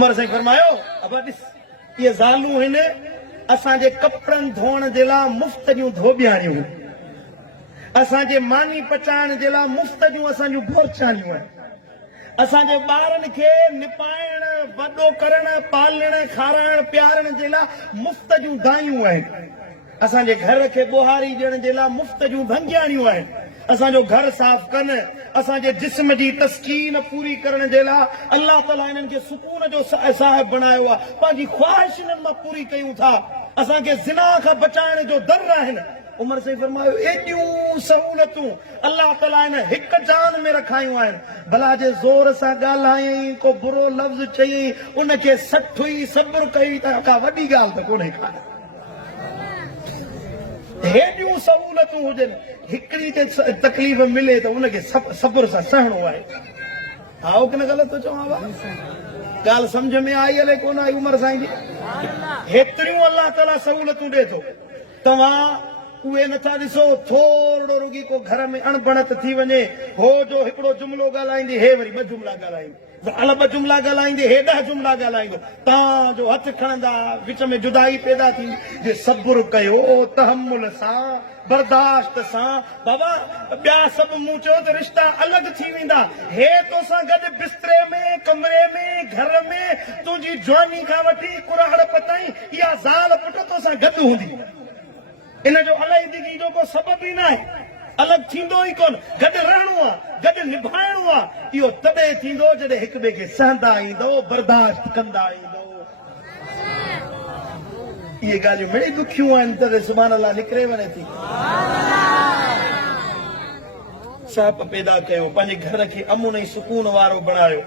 उमर साईं फरमायो अब ये ज़ालूं हिन असांजे कपड़नि धोअण जे लाइ मुफ़्त जूं धोबियाणियूं, असांजे मानी पचाइण जे लाइ मुफ़्त जूं असांजूं बोरचानियूं आहिनि, असांजे ॿारनि खे निपाइण वॾो करण पालण खाराइण पीआरण जे लाइ मुफ़्त जूं दायूं आहिनि, असांजे घर खे ॿोहारी ॾियण जे लाइ मुफ़्त जूं भंगियाणियूं आहिनि, असांजो घर साफ़ कनि, असांजे जिस्म जी तस्कीन पूरी करण जे लाइ अल्लाह ताला इन्हनि खे सुकून जो साहिब बणायो आहे, पंहिंजी ख़्वाहिश इन्हनि मां पूरी कयूं था, असांखे ज़िना खां बचाइण जो दर आहिनि। उमर साईं फरमायो एॾियूं सहूलतूं अल्लाह ताला इन हिक जान में रखायूं आहिनि, भला जे ज़ोर सां ॻाल्हायईं को बुरो लफ़्ज़ चयईं उनखे सठु ई सब्र कई त का वॾी ॻाल्हि त कोन्हे का हेॾियूं सहूलतूं हुजनि, हिकिड़ी जे तकलीफ़ मिले त उनखे सब्र सां सहणो आहे। हा कि न ग़लति थो चवां? ॻाल्हि सम्झ में आई हले कोन आई उमर साईं जी? हेतिरियूं अल्लाह ताला सहूलतूं ॾिए थो, तव्हां उहे नथा ॾिसो थोरो रुगी को घर में अणबणत थी वञे, हो जो हिकिड़ो जुमिलो ॻाल्हाईंदी हे वरी ॿ जुमिला ॻाल्हाईंदी, अल ॿ जुमिला ॻाल्हाईंदे हे 10 जुमिला ॻाल्हाईंदो, तव्हांजो हथु खणंदा विच में जुदाई पैदा थींदी, जे सब्र कयो तहमुल सां बर्दाश्त सां बाबा ॿिया सभु मूं चयो त रिश्ता अलॻि थी वेंदा, हे तोसां गॾु बिस्तरे में कमरे में घर में तुंहिंजी जवानी खां वठी कुराहड़प ताईं इहा ज़ाल पुट तोसां गॾु हूंदी, इन जो अलहदगी जो को सबब ई न आहे, अलॻि थींदो ई कोन, गॾु रहणो आहे गॾु निभाइणो आहे, इहो तॾहिं थींदो जॾहिं हिक ॿिए खे सहंदा ईंदो बर्दाश्त कंदा ईंदो। इहे ॻाल्हियूं मिड़ी दुखियूं आहिनि तॾहिं सुभाणे अलाह निकिरे वञे थी। साप पैदा कयो, पंहिंजे घर खे अमुन ऐं सुकून वारो बणायो।